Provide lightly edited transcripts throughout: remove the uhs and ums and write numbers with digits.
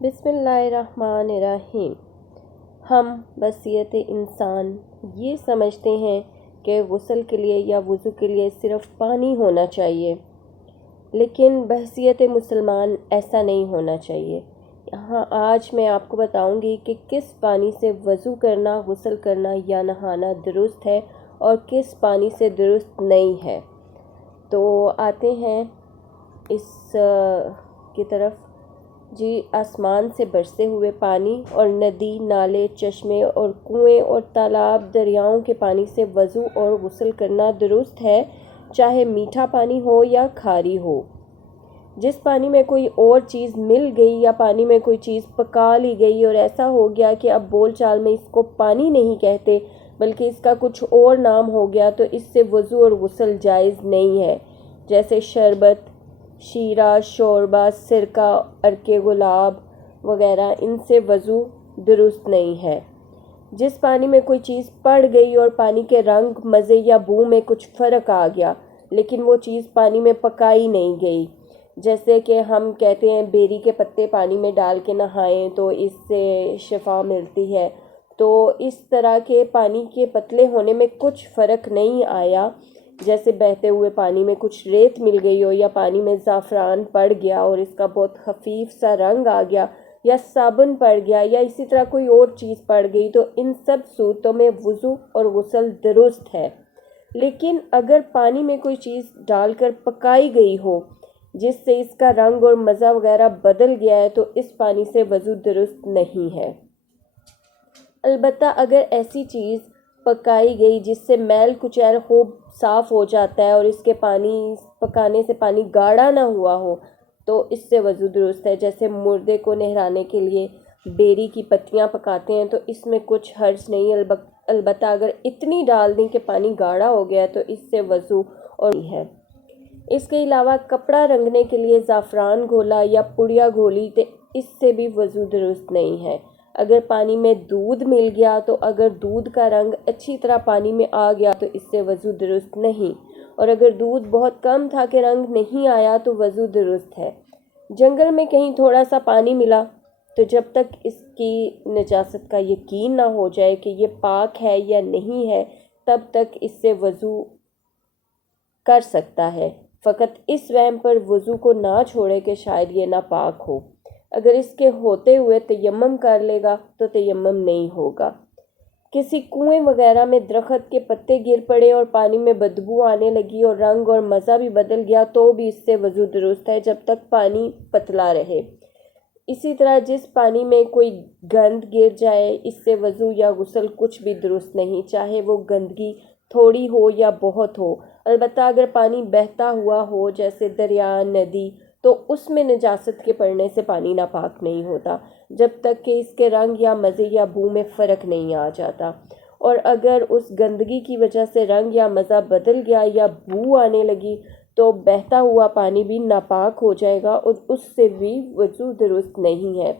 بسم اللہ الرحمن الرحیم۔ ہم بصیرت انسان یہ سمجھتے ہیں کہ غسل کے لیے یا وضو کے لیے صرف پانی ہونا چاہیے، لیکن بحیثیت مسلمان ایسا نہیں ہونا چاہیے۔ یہاں آج میں آپ کو بتاؤں گی کہ کس پانی سے وضو کرنا، غسل کرنا یا نہانا درست ہے اور کس پانی سے درست نہیں ہے۔ تو آتے ہیں اس کی طرف۔ جی، آسمان سے برسے ہوئے پانی اور ندی، نالے، چشمے اور کنویں اور تالاب، دریاؤں کے پانی سے وضو اور غسل کرنا درست ہے، چاہے میٹھا پانی ہو یا کھاری ہو۔ جس پانی میں کوئی اور چیز مل گئی یا پانی میں کوئی چیز پکا لی گئی اور ایسا ہو گیا کہ اب بول چال میں اس کو پانی نہیں کہتے بلکہ اس کا کچھ اور نام ہو گیا، تو اس سے وضو اور غسل جائز نہیں ہے، جیسے شربت، شیرہ، شوربہ، سرکہ، عرق گلاب وغیرہ، ان سے وضو درست نہیں ہے۔ جس پانی میں کوئی چیز پڑ گئی اور پانی کے رنگ، مزے یا بو میں کچھ فرق آ گیا لیکن وہ چیز پانی میں پکائی نہیں گئی، جیسے کہ ہم کہتے ہیں بیری کے پتے پانی میں ڈال کے نہائیں تو اس سے شفا ملتی ہے، تو اس طرح کے پانی کے پتلے ہونے میں کچھ فرق نہیں آیا، جیسے بہتے ہوئے پانی میں کچھ ریت مل گئی ہو یا پانی میں زعفران پڑ گیا اور اس کا بہت خفیف سا رنگ آ گیا، یا صابن پڑ گیا یا اسی طرح کوئی اور چیز پڑ گئی، تو ان سب صورتوں میں وضو اور غسل درست ہے۔ لیکن اگر پانی میں کوئی چیز ڈال کر پکائی گئی ہو جس سے اس کا رنگ اور مزہ وغیرہ بدل گیا ہے، تو اس پانی سے وضو درست نہیں ہے۔ البتہ اگر ایسی چیز پکائی گئی جس سے میل کچیل خوب صاف ہو جاتا ہے اور اس کے پانی پکانے سے پانی گاڑھا نہ ہوا ہو تو اس سے وضو درست ہے، جیسے مردے کو نہلانے کے لیے بیری کی پتیاں پکاتے ہیں تو اس میں کچھ حرج نہیں، البتہ اگر اتنی ڈال دیں کہ پانی گاڑھا ہو گیا تو اس سے وضو اور ہے۔ اس کے علاوہ کپڑا رنگنے کے لیے زعفران گھولا یا پڑیا گھولی تو اس سے بھی وضو درست نہیں ہے۔ اگر پانی میں دودھ مل گیا تو اگر دودھ کا رنگ اچھی طرح پانی میں آ گیا تو اس سے وضو درست نہیں، اور اگر دودھ بہت کم تھا کہ رنگ نہیں آیا تو وضو درست ہے۔ جنگل میں کہیں تھوڑا سا پانی ملا تو جب تک اس کی نجاست کا یقین نہ ہو جائے کہ یہ پاک ہے یا نہیں ہے تب تک اس سے وضو کر سکتا ہے، فقط اس وہم پر وضو کو نہ چھوڑے کہ شاید یہ ناپاک ہو۔ اگر اس کے ہوتے ہوئے تیمم کر لے گا تو تیمم نہیں ہوگا۔ کسی کنویں وغیرہ میں درخت کے پتے گر پڑے اور پانی میں بدبو آنے لگی اور رنگ اور مزہ بھی بدل گیا تو بھی اس سے وضو درست ہے جب تک پانی پتلا رہے۔ اسی طرح جس پانی میں کوئی گند گر جائے اس سے وضو یا غسل کچھ بھی درست نہیں، چاہے وہ گندگی تھوڑی ہو یا بہت ہو۔ البتہ اگر پانی بہتا ہوا ہو جیسے دریا، ندی، تو اس میں نجاست کے پڑنے سے پانی ناپاک نہیں ہوتا جب تک کہ اس کے رنگ یا مزے یا بو میں فرق نہیں آ جاتا، اور اگر اس گندگی کی وجہ سے رنگ یا مزہ بدل گیا یا بو آنے لگی تو بہتا ہوا پانی بھی ناپاک ہو جائے گا اور اس سے بھی وضو درست نہیں ہے۔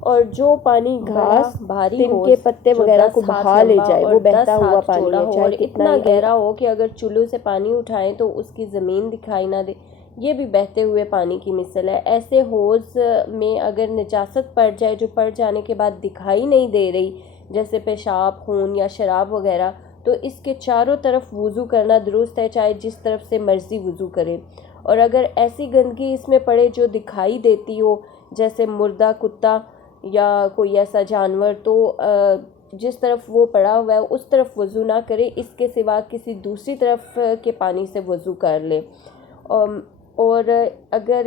اور جو پانی گھاس، بھاری ہو، کے پتے وغیرہ کو بہا لے جائے وہ بہتا ہوا پانی ہے، چاہے اتنا گہرا ہو کہ اگر چلو سے پانی اٹھائیں تو اس کی زمین دکھائی نہ دے، یہ بھی بہتے ہوئے پانی کی مثل ہے۔ ایسے حوض میں اگر نجاست پڑ جائے جو پڑ جانے کے بعد دکھائی نہیں دے رہی، جیسے پیشاب، خون یا شراب وغیرہ، تو اس کے چاروں طرف وضو کرنا درست ہے، چاہے جس طرف سے مرضی وضو کرے۔ اور اگر ایسی گندگی اس میں پڑے جو دکھائی دیتی ہو جیسے مردہ کتا یا کوئی ایسا جانور، تو جس طرف وہ پڑا ہوا ہے اس طرف وضو نہ کرے، اس کے سوا کسی دوسری طرف کے پانی سے وضو کر لے۔ اور اگر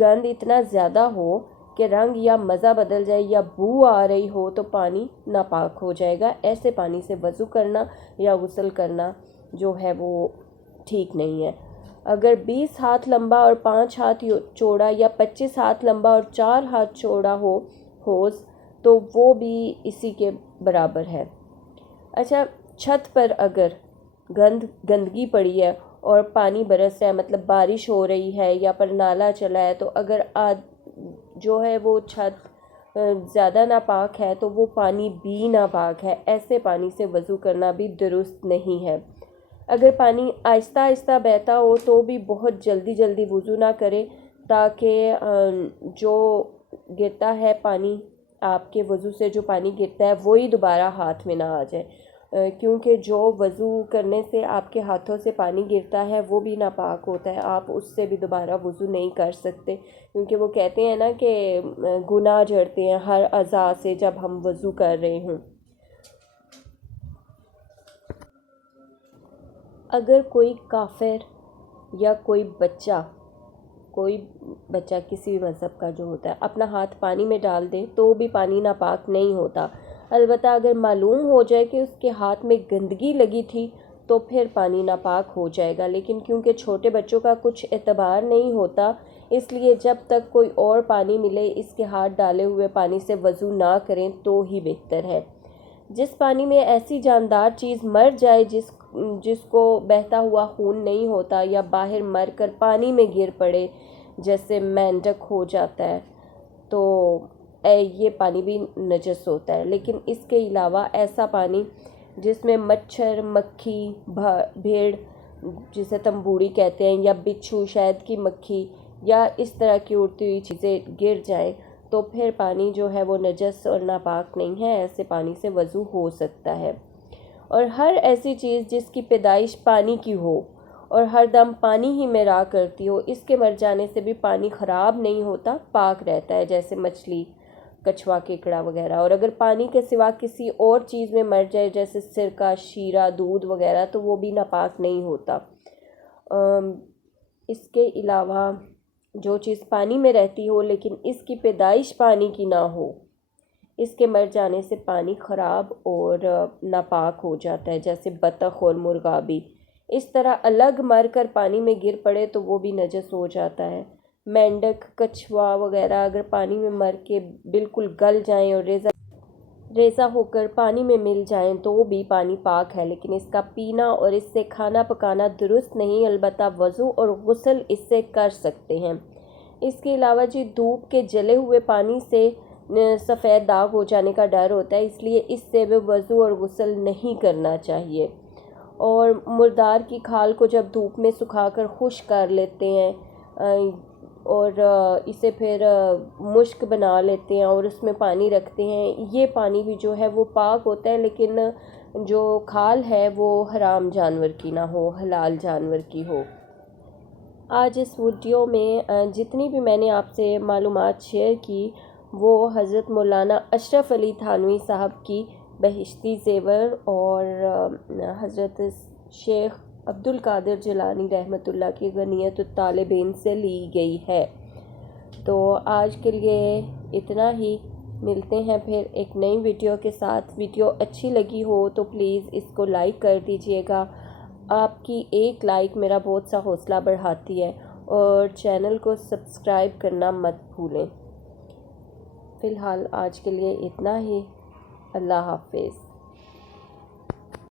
گند اتنا زیادہ ہو کہ رنگ یا مزہ بدل جائے یا بو آ رہی ہو تو پانی ناپاک ہو جائے گا، ایسے پانی سے وضو کرنا یا غسل کرنا جو ہے وہ ٹھیک نہیں ہے۔ اگر 20 ہاتھ لمبا اور 5 ہاتھ چوڑا یا 25 ہاتھ لمبا اور 4 ہاتھ چوڑا ہو حوض تو وہ بھی اسی کے برابر ہے۔ اچھا، چھت پر اگر گندگی پڑی ہے اور پانی برس رہا ہے، مطلب بارش ہو رہی ہے یا پر نالا چلا ہے، تو اگر جو ہے وہ چھت زیادہ ناپاک ہے تو وہ پانی بھی ناپاک ہے، ایسے پانی سے وضو کرنا بھی درست نہیں ہے۔ اگر پانی آہستہ آہستہ بہتا ہو تو بھی بہت جلدی وضو نہ کرے تاکہ جو گرتا ہے پانی، آپ کے وضو سے جو پانی گرتا ہے وہی دوبارہ ہاتھ میں نہ آ جائے، کیونکہ جو وضو کرنے سے آپ کے ہاتھوں سے پانی گرتا ہے وہ بھی ناپاک ہوتا ہے، آپ اس سے بھی دوبارہ وضو نہیں کر سکتے، کیونکہ وہ کہتے ہیں نا کہ گناہ جھڑتے ہیں ہر اعضاء سے جب ہم وضو کر رہے ہوں۔ اگر کوئی کافر یا کوئی بچہ کسی بھی مذہب کا جو ہوتا ہے اپنا ہاتھ پانی میں ڈال دے تو بھی پانی ناپاک نہیں ہوتا، البتہ اگر معلوم ہو جائے کہ اس کے ہاتھ میں گندگی لگی تھی تو پھر پانی ناپاک ہو جائے گا، لیکن کیونکہ چھوٹے بچوں کا کچھ اعتبار نہیں ہوتا، اس لیے جب تک کوئی اور پانی ملے اس کے ہاتھ ڈالے ہوئے پانی سے وضو نہ کریں تو ہی بہتر ہے۔ جس پانی میں ایسی جاندار چیز مر جائے جس کو بہتا ہوا خون نہیں ہوتا یا باہر مر کر پانی میں گر پڑے، جیسے مینڈک ہو جاتا ہے، تو یہ پانی بھی نجس ہوتا ہے۔ لیکن اس کے علاوہ ایسا پانی جس میں مچھر، مکھی، بھیڑ جسے تمبوڑی کہتے ہیں، یا بچھو، شہد کی مکھی یا اس طرح کی اڑتی ہوئی چیزیں گر جائیں تو پھر پانی جو ہے وہ نجس اور ناپاک نہیں ہے، ایسے پانی سے وضو ہو سکتا ہے۔ اور ہر ایسی چیز جس کی پیدائش پانی کی ہو اور ہر دم پانی ہی میں رہا کرتی ہو، اس کے مر جانے سے بھی پانی خراب نہیں ہوتا، پاک رہتا ہے، جیسے مچھلی، کچھوا، کیکڑا وغیرہ۔ اور اگر پانی کے سوا کسی اور چیز میں مر جائے جیسے سرکہ، شیرہ، دودھ وغیرہ تو وہ بھی ناپاک نہیں ہوتا۔ اس کے علاوہ جو چیز پانی میں رہتی ہو لیکن اس کی پیدائش پانی کی نہ ہو، اس کے مر جانے سے پانی خراب اور ناپاک ہو جاتا ہے، جیسے بطخ اور مرغا بھی اس طرح الگ مر کر پانی میں گر پڑے تو وہ بھی نجس ہو جاتا ہے۔ مینڈک، کچھوا وغیرہ اگر پانی میں مر کے بالکل گل جائیں اور ریزہ ہو کر پانی میں مل جائیں تو بھی پانی پاک ہے، لیکن اس کا پینا اور اس سے کھانا پکانا درست نہیں، البتہ وضو اور غسل اس سے کر سکتے ہیں۔ اس کے علاوہ دھوپ کے جلے ہوئے پانی سے سفید داغ ہو جانے کا ڈر ہوتا ہے، اس لیے اس سے بھی وضو اور غسل نہیں کرنا چاہیے۔ اور مردار کی کھال کو جب دھوپ میں سکھا کر خشک کر لیتے ہیں اور اسے پھر مشک بنا لیتے ہیں اور اس میں پانی رکھتے ہیں، یہ پانی بھی جو ہے وہ پاک ہوتا ہے، لیکن جو کھال ہے وہ حرام جانور کی نہ ہو، حلال جانور کی ہو۔ آج اس ویڈیو میں جتنی بھی میں نے آپ سے معلومات شیئر کی وہ حضرت مولانا اشرف علی تھانوی صاحب کی بہشتی زیور اور حضرت شیخ عبدالقادر جیلانی رحمۃ اللہ کی غنیت الطالبین سے لی گئی ہے۔ تو آج کے لیے اتنا ہی، ملتے ہیں پھر ایک نئی ویڈیو کے ساتھ۔ ویڈیو اچھی لگی ہو تو پلیز اس کو لائک کر دیجئے گا، آپ کی ایک لائک میرا بہت سا حوصلہ بڑھاتی ہے، اور چینل کو سبسکرائب کرنا مت بھولیں۔ فی الحال آج کے لیے اتنا ہی، اللہ حافظ۔